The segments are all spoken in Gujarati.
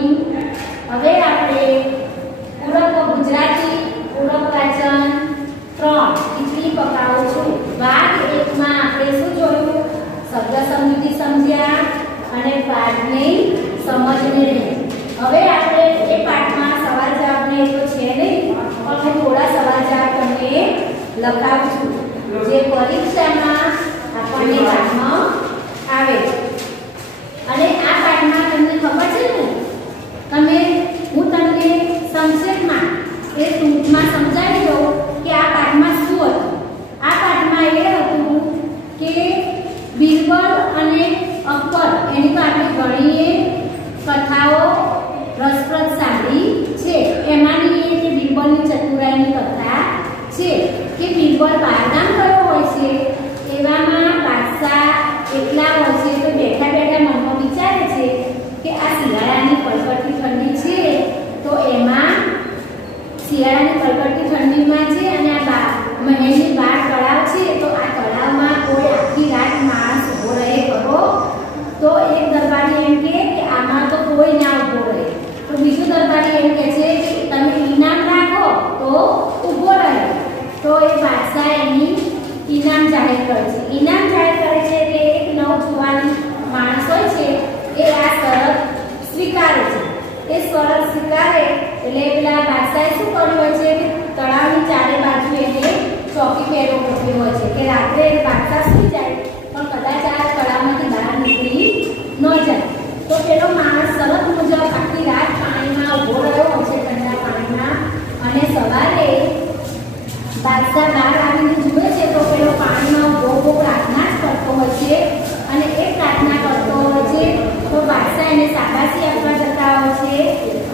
મોર્નિંગ। હવે આપણે પૂરક ગુજરાતી પૂરક વાચન 3 ખીચડી પકાવું છું। ભાગ 1 માં આપણે શું જોયું? શબ્દ સમૃદ્ધિ સમજ્યા અને પાઠની સમજને રહી। હવે આપણે એ પાઠમાં સવાલ જવાબ ને તો છે નહીં, પણ હું થોડા સવાલ જવાબ તમને લખાવું છું જે પરીક્ષામાં આપણને પાઠમાં આવે છે। અને આ પાઠમાં તમને ખબર છે ને, હું તમને સંક્ષેપમાં એ ટૂંકમાં સમજાવી દઉં કે આ પાઠમાં શું હતું। આ પાઠમાં એ હતું કે બીરબલ અને અકબર એની તો આપણે ઘણી કથાઓ રસપ્રદ સાંભળી છે। એમાંની એ કે બીરબલની ચતુરાઈની કથા છે કે બીરબલ બહારગામ ગયો હોય છે, એવામાં બાદશાહ એકલા હોય છે તો બેઠા બેઠા મનમાં વિચારે છે કે આ શિયાળાની કડકડતી ઠંડી છે, તો એમાં શિયાળાની કડકડતી ઠંડીમાં છે અને આ મહેલની બહાર તળાવ છે, તો આ તળાવમાં કોઈ આખી રાત માણસ ઉભો રહે ખરો? તો એક દરબારી એમ કહે કે આમાં તો કોઈ ના ઉભો રહે। તો બીજો દરબારી એમ કહે છે કે તમે ઇનામ રાખો તો ઉભો રહે। તો એ બાદશાહ એની ઇનામ જાહેર કરે છે। ઇનામ જાહેર કરે છે એટલે એક નવજુવાન માણસ હોય છે એ આ શરત સ્વીકારે છે। એ શરત સ્વીકારે એટલે પેલા બાદશાહે શું કર્યું હોય છે કે તળાવની ચારે બાજુ એને ચોકી પહેરો મૂક્યો હોય છે કે રાત્રે બાદશાહ સૂઈ જાય પણ કદાચ આ તળાવમાંથી બહાર નીકળી ન જાય। તો પેલો માણસ શરત મુજબ આખી રાત પાણીમાં ઉભો રહ્યો હોય છે, ઠંડા પાણીમાં, અને સવારે બાદશાહ બહાર આવીને જુએ છે તો પેલો પાણીમાં ઉભો પ્રાર્થના જ કરતો હોય છે। અને એ પ્રાર્થના કરતો હોય છે તો બાદશાહ એને શાબાશી આપવા જતા હોય છે,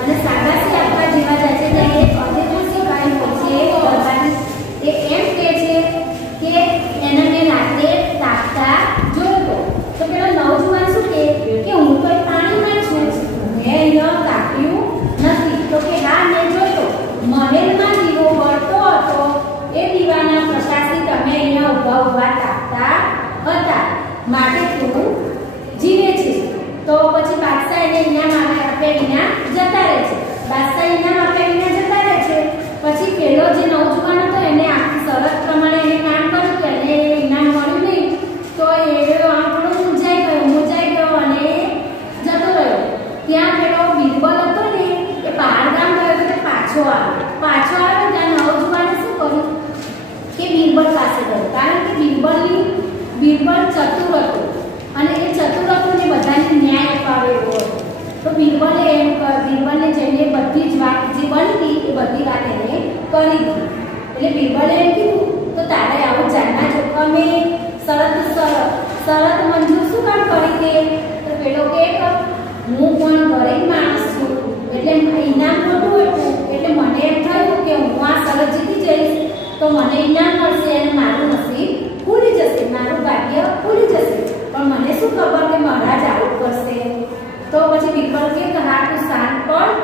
અને શાબાશી આપવા જેવા જાય છે ત્યારે એક અતિથિ સિપાહી હોય છે દરબારી, એ એમ કહે છે કે એને મેં રાત્રે તાકતા જોયો। તો પેલો નવજુવાન શું કહે કે હું તો પાણીમાં છું, મેં અહીંયા તાક્યું નથી। તો કે હા મેં જોયો, મહેલમાં દીવો બળતો હતો, એ દીવાના પ્રકાશથી તમે અહીંયા ઊભા ઊભા તાકતા હતા, માટે તું જીવે છે। તો પછી બાદશાહ એને ઇનામ આપ્યા વિના જતા રહે છે। બાદશાહ ઇનામ આપ્યા વિના જતા રહે છે। પછી પેલો જે નવજુવાન હતો એને આખી શરત પ્રમાણે એને કામ કર્યું કે એને ઇનામ મળ્યું નહીં, તો એ આપણો મૂંઝાઈ ગયો અને જતો રહ્યો। ત્યાં પેલો બીરબલ હતો ને એ બહારગામ ગયો તો પાછો આવ્યો ત્યાં નવજુવાને શું કર્યું કે બીરબલ પાસે ગયો, કારણ કે બીરબલ ચતુર હતો અને એ ચતુર હતો ને બધાને ન્યાય અપાવે એવો હતો। તો બીરબલે જઈને બધી જ વાત જે બનતી એ બધી વાત એને કરી હતી। એટલે બીરબલે એમ કીધું તો તારે આવું જાનના જોખમે શરત મંજૂર શું કામ કરી દે? તો પેલો કે હું પણ ગરીબ માણસ છું, એટલે ઇનામ નહોતું હતું, એટલે મને એમ થયું કે હું આ શરત જીતી જઈશ તો મને ઇનામ મળશે અને મારું નસીબ ખુલી જશે, મારું ભાગ્ય ખુલી જશે। પણ મને શું ખબર કે મહારાજ આવું કરશે? તો પછી બીરબલ કે હા તું શાંત પડ,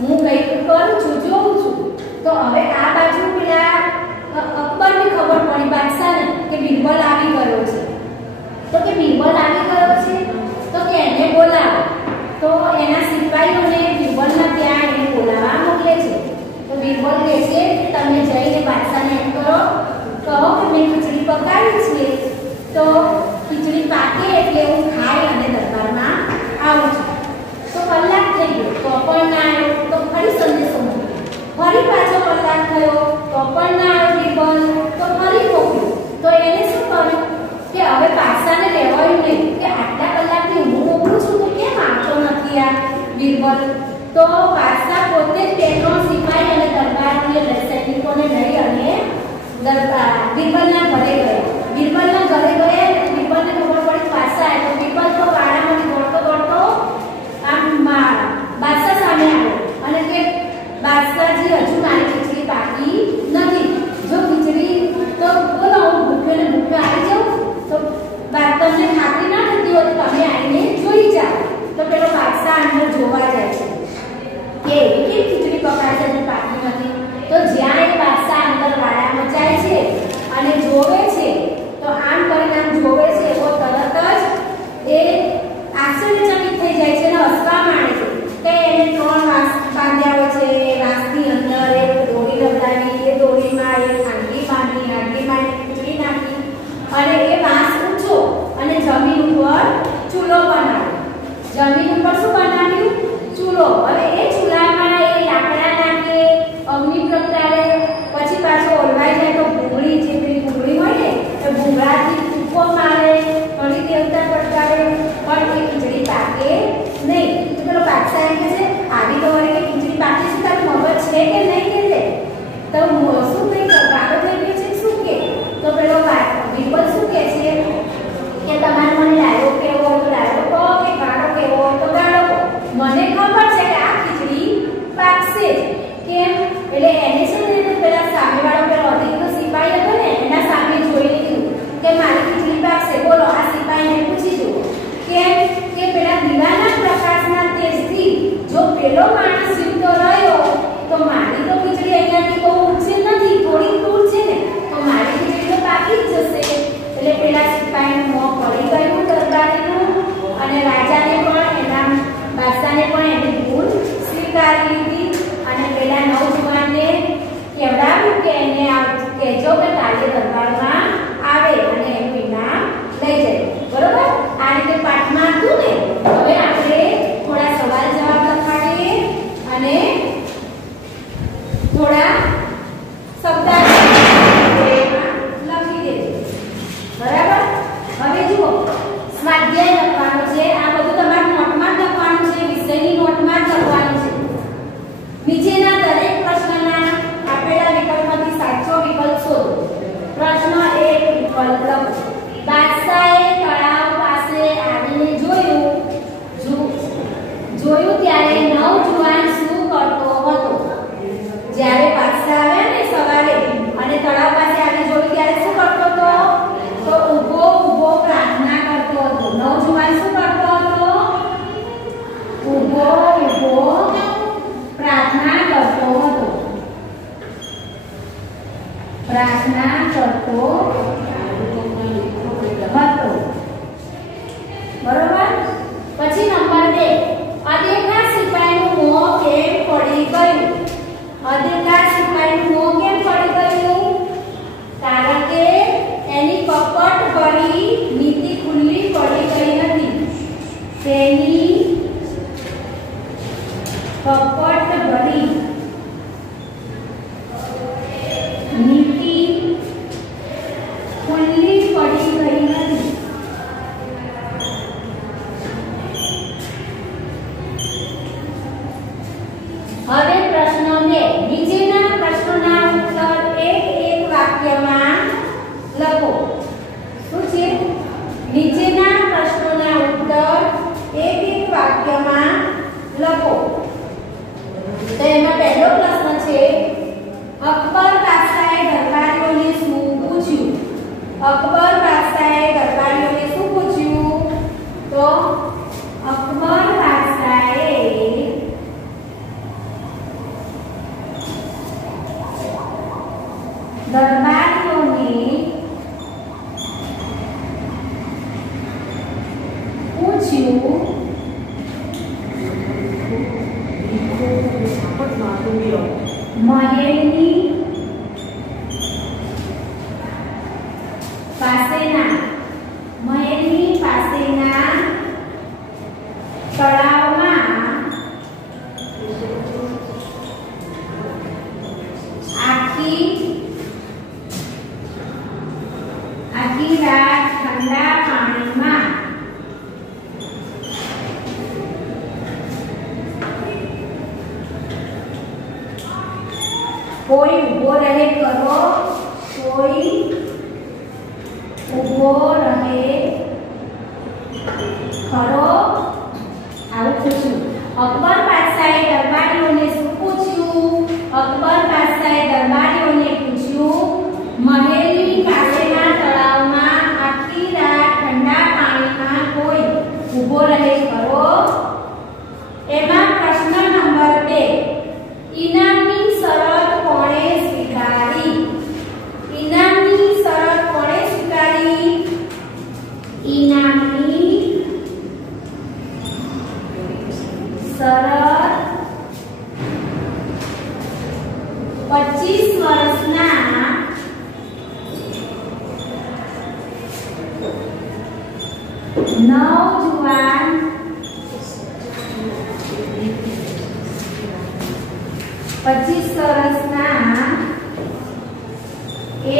હું કંઈક કરું છું, જોઉં છું। તો હવે આ બાજુ પેલા અકબરને ખબર પડી બાદશાહને કે બીરબલ આવી ગયો છે। તો કે બીરબલ આવી ગયો છે તો કે એને બોલાવો। તો એના સિપાહીઓને બીરબલના ત્યાં એને બોલાવવા મોકલે છે। તો બીરબલ કહે છે કે તમે જઈને બાદશાહને એમ કહો કે મેં ખીચડી પકાવી છે, તો ખીચડી પાકે એટલે હું ખાઈ અને દરબારમાં આવું છું। તો કલાક થઈ ગયો તો પણ ના આવ્યો, તો ફરી સંદેશો મોકલ્યો, ફરી પાછો કલાક થયો તો પણ ના આવ્યો બીરબલ, તો ફરી મોકલ્યો। તો એને શું કર્યું કે હવે બાદશાહને રહેવાયું નહીં કે આટલા કલાકથી હું મોકલું છું તો કેમ આવતો નથી આ બીરબલ? તો બાદશાહ પોતે જ 2-3 સિપાહી અને દરબારને સૈનિકોને લઈ અને બીરબલના ઘરે ગયા। બીરબલને ખબર પડી બાદશાહ આવ્યો, તો બીરબલ તો વાડામાંથી દોડતો આમ બાદશાહ સામે આવ્યો અને કે બાદશાહજી હજુ મારી ખીચડી પાકી નથી, જો ખીચડી તો બોલો હું ભૂખ્યો આવી જાઉં તો તમને ખાતરી ના થતી હોય તો તમે આવીને જોઈ જાઓ। તો પેલો બાદશાહ અંદર જોવા જાય છે કે કેવી ખીચડી પકાય છે પાકી નથી। તો જ્યાં એ બાદશાહ અંદર વાડામાં જાય છે અને જોવે છે તો આમ કરીને આમ બરોબર આ રીતે પાઠમાં હતું ને હવે આપણે થોડા સવાલ જવાબ લખાડીએ અને થોડા શબ્દ લખી દેજો બરાબર હવે જુઓ સ્વાધ્યાય લખવાનું છે આ બધું તમારે નોટમાં જ લખવાનું છે વિષયની નોટમાં જ લખવાનું છે નીચેના દરેક પ્રશ્નના આપેલા વિકલ્પમાંથી સાચો વિકલ્પ શોધો પ્રશ્ન 1 વિકલ્પ લખો બાદશાહે તળાવ પાસે આવીને જોયું ત્યારે નવજુવાન શું કરતો હતો જ્યારે બાદશાહ આવ્યા ને સવારે અને તળાવ પાસે આવીને જોયું ત્યારે શું કરતો હતો તો ઊભો પ્રાર્થના કરતો હતો નવજુવાન શું કરતો હતો ઊભો પ્રાર્થના કરતો હતો બરોબર પછી નંબર 2 અદેખા સિપાહીનું મોં કેમ પડી ગયું કારણ કે એની કપટ ભરી નીતિ ખુલ્લી પડી ગઈ હતી તેની કપટ ભરી નીતિ ખુલ્લી પડી ગઈ નથી હવે પ્રશ્ન 2 નીચેના પ્રશ્નોના ઉત્તર એક વાક્યમાં લખો શું છે નીચેના પ્રશ્નોના ઉત્તર એક વાક્યમાં લખો તો એમાં પહેલો પ્રશ્ન છે અકબર બાદશાહે દરબારીઓને શું પૂછ્યું તો અકબર બાદશાહે દરબારીઓને પૂછ્યું મહેલની પાસેના તળાવમાં આખી રાત ઠંડા પાણીમાં કોઈ ઊભો રહે ખરો આવું પૂછ્યું અકબર બાદશાહે દરબારીઓને શું પૂછ્યું મહેલની પાસેના તળાવમાં આખી રાત ઠંડા પાણીમાં કોઈ ઊભો રહે ખરો એમાં પ્રશ્ન નંબર 2 ઇનામની શરત કોણે સ્વીકારી ઇનામની શરત 25 વર્ષના નવજુવાન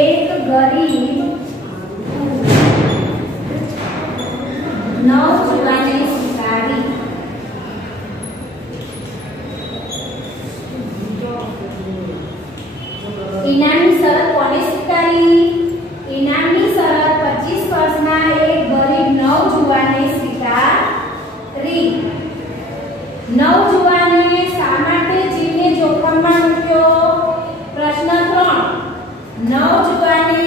એક ગરીબ નવજુવાને સ્વીકારી ઇનામની શરત કોને સ્વીકારી ઇનામની શરત 25 વર્ષના એક ગરીબ નવજુવાને સ્વીકારી નવજુવાને શા માટે જીવને જોખમમાં મૂક્યો પ્રશ્ન 3 નવજુવાને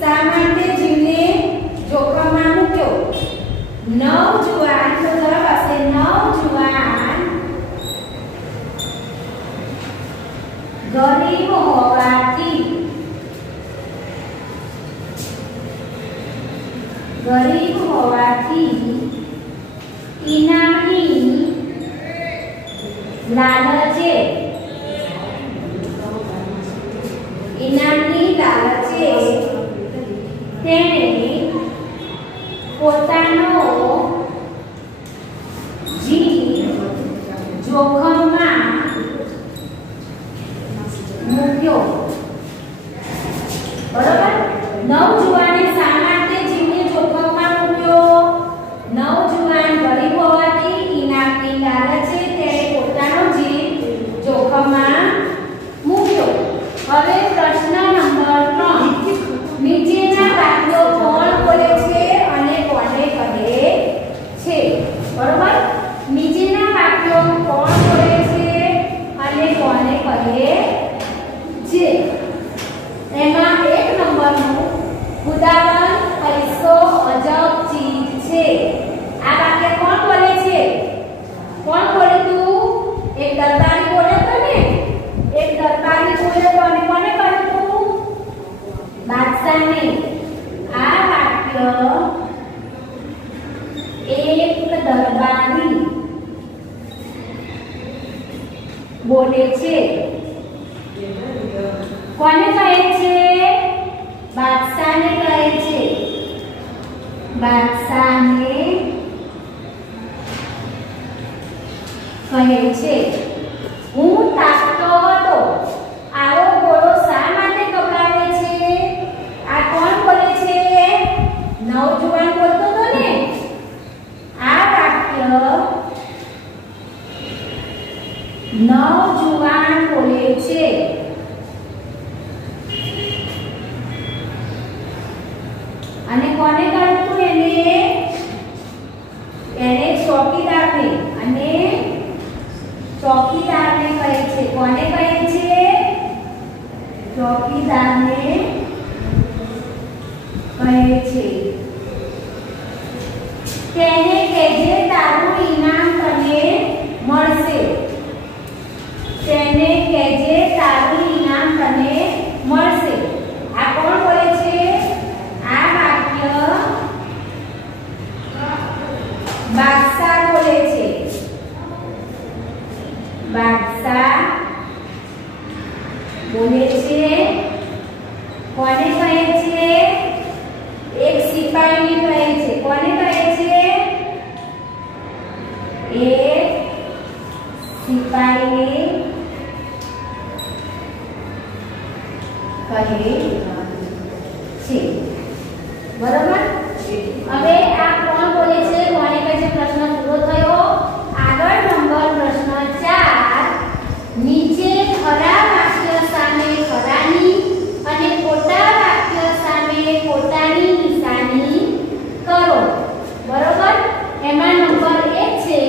શા માટે જીવને જોખમમાં મૂક્યો નવજુવાન તો જવાબ હશે નવજુવાન ગરીબ હોવાથી ઇનામની લાલચે તેણે પોતાનો જીવ જોખમમાં મૂક્યો. બરોબર. નવજુવાને શા માટે જીવને જોખમમાં મૂક્યો? નવજુવાન ગરીબ હોવાથી ઇનામની લાલચે તેણે પોતાનો જીવ જોખમમાં મૂક્યો. હવે પ્રશ્ન નંબર 3. નીચેના વાક્યો કોણ બોલે છે અને કોને કહે છે? બરોબર. નીચેના વાક્યો કોણ બોલે છે અને કોને કહે છે? એમાં 1 નંબરનું ઉદાહરણ પૈસો અજબ ચીજ છે. આ વાક્ય કોણ બોલે છે? કોણ બોલે તું? એક દરબારી બોલે તો ને? એક દરબારી બોલે તો અને કોને કહે તું? બાદશાહને. આ વાક્ય એક દરબારી બોલે છે. કોને કહે છે? બાદશાહને કહે છે. બાદશાહને કહે છે. હું તાકતો હતો. આવો ઘોડો શા માટે કપાવે છે? આ કોણ બોલે છે? નવજુવાન બોલતો હતો ને? આ વાક્ય નવજુવાન બોલે છે. અને કોને કહ્યું? એને ચોકીદારને. અને ચોકીદારને કહે છે. કોને કહે છે? ચોકીદારને કહે છે. તેને કહેજે તારું ઇનામ તને મળશે. તેને કહેજે તારું ઇનામ તને મળશે. આ કોણ બોલે છે? આ વાક્ય બાદશાહ બોલે છે. બાદશાહ બોલે છે. કોને કહે છે? એક સિપાહીને કહે છે. કોને કહે છે? એક સિપાહીને કહે છે. બરોબર. હવે આ કોણ બોલે છે, કોને કહે છે, પ્રશ્ન પૂરો થયો. આગળ નંબર પ્રશ્ન 4. નીચે ખરા વાક્ય સામે ખરાની અને ખોટા વાક્ય સામે ખોટાની નિશાની કરો. બરોબર. એમાં નંબર 1 છે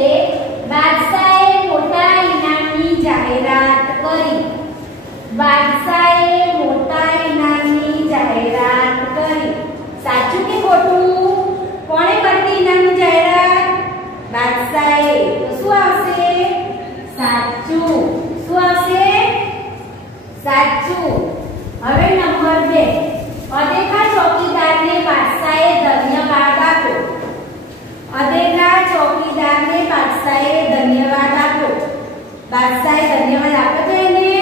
બાદશાહે મોટા ઇનામની જાહેરાત કરી. બાદશાહે મોટા ઇનામની જાહેરાત કરી. સાચું કે ખોટું? કોણે કરી ઇનામની જાહેરાત? બાદશાહે. તો શું આવશે? સાચું. શું આવશે? સાચું. હવે નંબર 2. અદેખા ચોકીદારને બાદશાહે ધન્યવાદ આપ્યો. અદેખા ચોકીદારને બાદશાહે ધન્યવાદ આપ્યો. બાદશાહે ધન્યવાદ આપ્યો તો એને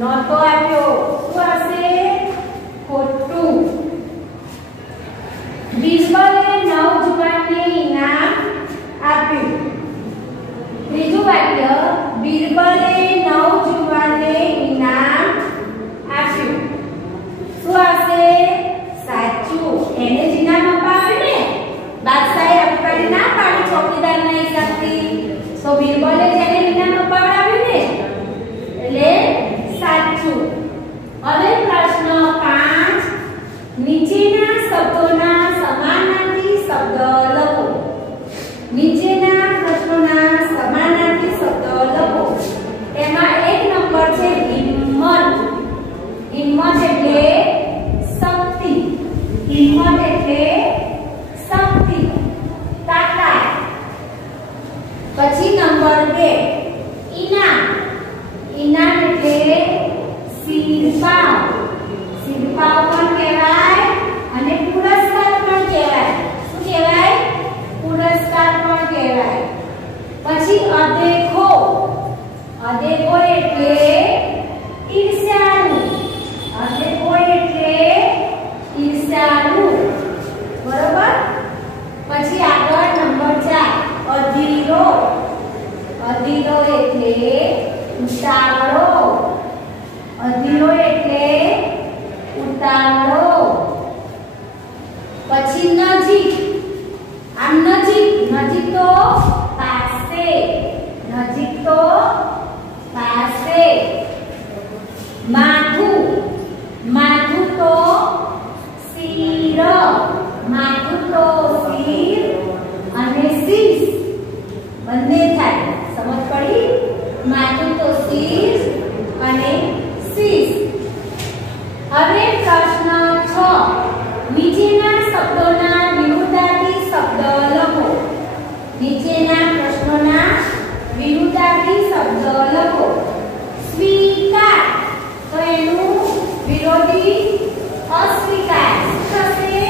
નહોતો આપ્યો. શું આવશે? ખોટું. બિરબલે નવજુવાનને ઇનામ આપ્યું. ત્રીજું વાક્ય બિરબલે નવજુવાનને ઇનામ આપ્યું. શું આવશે? સાચું. એને જ ઇનામ અપાવ્યું ને? બાદશાહે અટકાવી ના પાડી ચોકીદારના હિસાબથી. તો બિરબલે જેને ઇનામ અપાવડાવ્યું ને, એટલે સાચું. હવે પ્રશ્ન 5. નીચેના શબ્દોના સમાનાર્થી શબ્દ લખો. નીચેના પ્રશ્નોના સમાનાર્થી શબ્દ લખો. એમાં 1 નંબર છે હિંમત. હિંમત એટલે શક્તિ. હિંમત એટલે શક્તિ, તાકાત. પછી નંબર 2 ઇનામ. ઇનામ એટલે સિરપાવ. સિરપાવ પણ કહેવાય અને પુરસ્કાર પણ કહેવાય. શું કહેવાય? પુરસ્કાર પણ કહેવાય. પછી અદેખો. અદેખો એટલે ઈર્ષ્યાળુ. અદેખો એટલે ઈર્ષ્યાળુ. બરોબર. નજીક તો પાસે, નજીક તો પાસે. માથું, માથું તો શિર, માથું તો શિર અને શીશ બંને થાય. સમજ પડી? માથું તો શીશ અને શીશ. હવે પ્રશ્ન 6. નીચેના શબ્દોના વિરુદ્ધાર્થી શબ્દ લખો. નીચેના પ્રશ્નોના વિરુદ્ધાર્થી શબ્દ લખો. સ્વીકાર તો એનું વિરોધી અસ્વીકાર. શું થશે?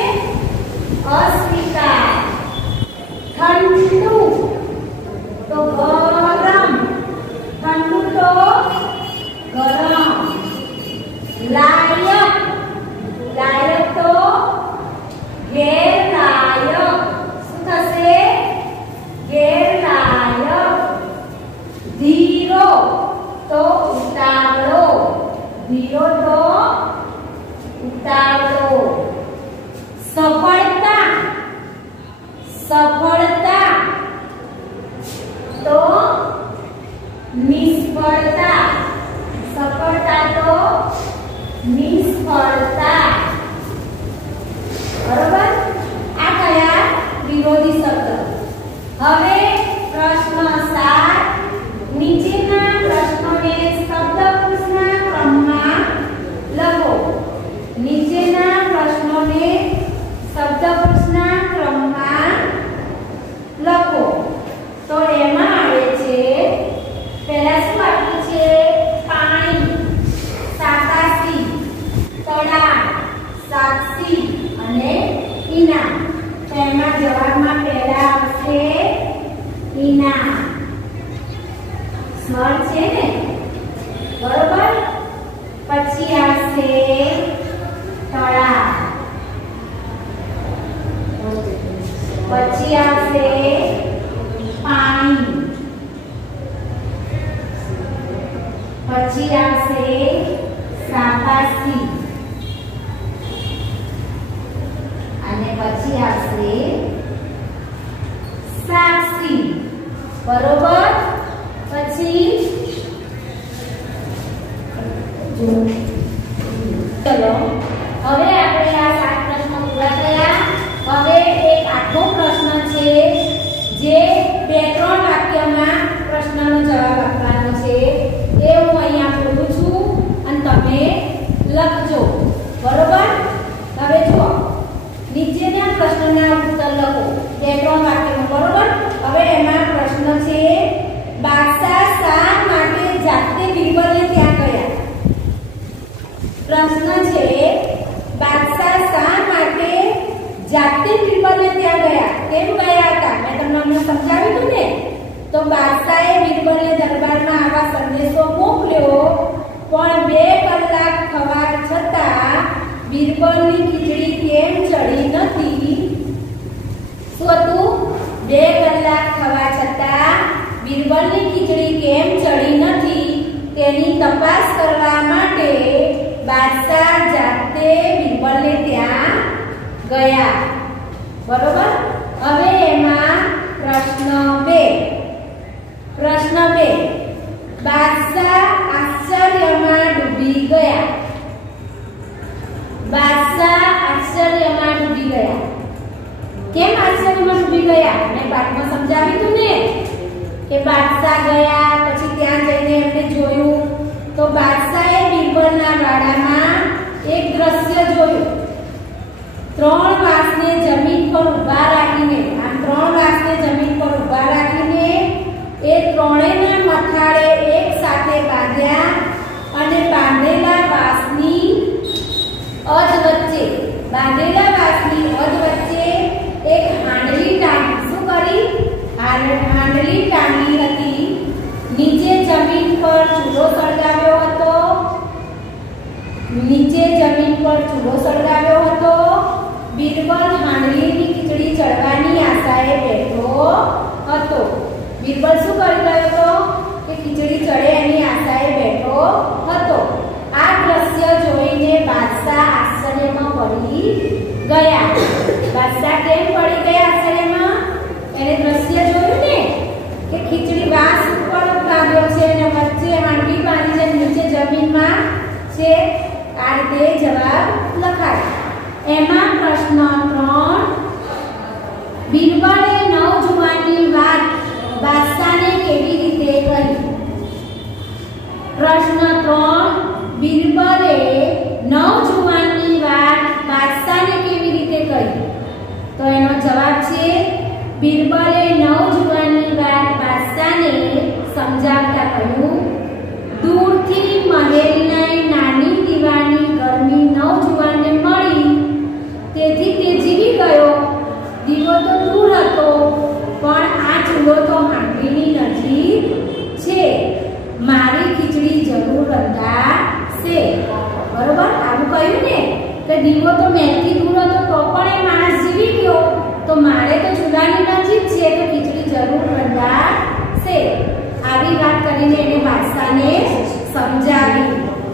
અસ્વીકાર. ઠંડુ તો ગરમ, ઠંડુ તો ગરમ. લાયક, લાયક તો ગેરલાયક. શું થશે? ગેરલાયક. ધીરો તો ઉતાવળો, ધીરો તો ઉતાવળો. સફળતા, સફળતા તો નિષ્ફળતા, સફળતા તો નિષ્ફળતા. બરોબર? આ કયા વિરોધી શબ્દ. હવે પ્રશ્ન 7. નીચેના પ્રશ્નોને શબ્દકોશના ક્રમમાં લખો. નીચેના પ્રશ્નોને શબ્દકોશના ક્રમમાં લખો. તો એમાં આવે છે પહેલા શું આપ્યું છે? પાણી, સાતાસી, તળાવ, સાક્ષી અને ઇનામ. તો એમાં જવાબમાં પહેલા આવશે ઇનામ. સ્મર છે ને? બરોબર. પછી આવશે તળાવ, પછી આવશે પાણી, પછી આવશે સાપાસી અને પછી આવશે સાક્ષી. બરોબર. પછી ચલો હવે આપણે આ 7 પ્રશ્નો પૂરા થયા. હવે એક આખો પ્રશ્ન છે જે 2-3 વાક્યમાં પ્રશ્નનો જવાબ આપવાનો છે. એ હું અહીંયા બોલું છું અને તમે લખજો. બરોબર? હવે જુઓ, નીચેના પ્રશ્નના ઉત્તર લખો 2-3 વાક્યમાં. બરોબર? હવે એમાં પ્રશ્ન છે બાદશાહ શા માટે જાતે બીરબલને ત્યાં ગયા? પ્રશ્ન છે બાદશાહ શા માટે જાતે બીરબલને ત્યાં ગયા? કેમ ગયા હતા? મેં તમને સમજાવ્યું હતું ને. તો બાદશાહે બીરબલને દરબારમાં આવા સંદેશો મોકલ્યો, પણ 2 કલાક થવા છતાં બીરબલની ખીચડી કેમ ચડી નથી? શું હતું? 2 કલાક થવા છતાં બીરબલની ખીચડી કેમ ચડી નથી તેની તપાસ કરવા માટે બાદશાહ જાતે બીરબલને ત્યાં ગયા. બરોબર? હવે એમાં પ્રશ્ન 2. પ્રશ્ન 2. બાદશાહ આશ્ચર્યમાં ડૂબી ગયા. બાદશાહ આશ્ચર્યમાં ડૂબી ગયા. કેમ આશ્ચર્યમાં ડૂબી ગયા? મેં પાઠમાં સમજાવ્યું હતું ને કે બાદશાહ ગયા, પછી ત્યાં જઈને એમને જોયું તો બાદશાહે બીરબલના વાડામાં એક દ્રશ્ય જોયું. 3 વાંસને જમીન પર ઊભા રાખીને, આમ 3 વાંસને જમીન પર ઊભા રાખીને એ ત્રણેયના મથાળે એક સાથે બાંધ્યા અને બાંધેલા વાંસની અધ વચ્ચે એક હાંડલી ટાંકી. શું કરી? હાંડલી ટાંકી હતી. નીચે જમીન પર ચૂલો સળગાવ્યો હતો. બીરબલ હાંડલીની ખીચડી ચડવાની આશાએ બેઠો હતો. બીરબલ શું કરી રહ્યો હતો? કે ખીચડી ચડે એની આશાએ બેઠો હતો. આ દ્રશ્ય જોઈને બાદશાહ આશ્ચર્યમાં પડી ગયા. બાદશાહ કેમ પડી ગયા આશ્ચર્યમાં? એને દ્રશ્ય છે આ રીતે જવાબ લખાય। એમાં પ્રશ્ન 3 બિરબલે નવજુવાનની વાત બાદશાહને કેવી રીતે કહી? પ્રશ્ન 3 બિરબલે નવજુવાનની વાત બાદશાહને કેવી રીતે કહી? તો એનો જવાબ છે બિરબલે નવજુવાનની વાત બાદશાહને સમજાવતા કહ્યું, દૂરથી મહેલની નાની દીવાની ગરમી નવજુવાનને મળી, તેથી તે જીવી ગયો। દીવો તો દૂર હતો, પણ આ ચૂલો તો હાંડીની નજીક છે, મારી ખીચડી જરૂર રંધાશે। બરોબર, આવું કહ્યું ને કે દીવો તો મહેલથી દૂર હતો તો પણ એ માણસ જીવી ગયો, તો મારે તો ચૂલાની નજીક છે તો ખીચડી જરૂર રંધાશે। આવી વાત કરીને એને બાદશાહને સમજાવી।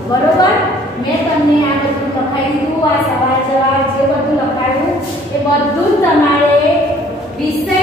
બરોબર, મેં તમને આ બધું લખાઈ દીધું, આ સવાલ જવાબ જે બધું લખાયું એ બધું તમારે વિષય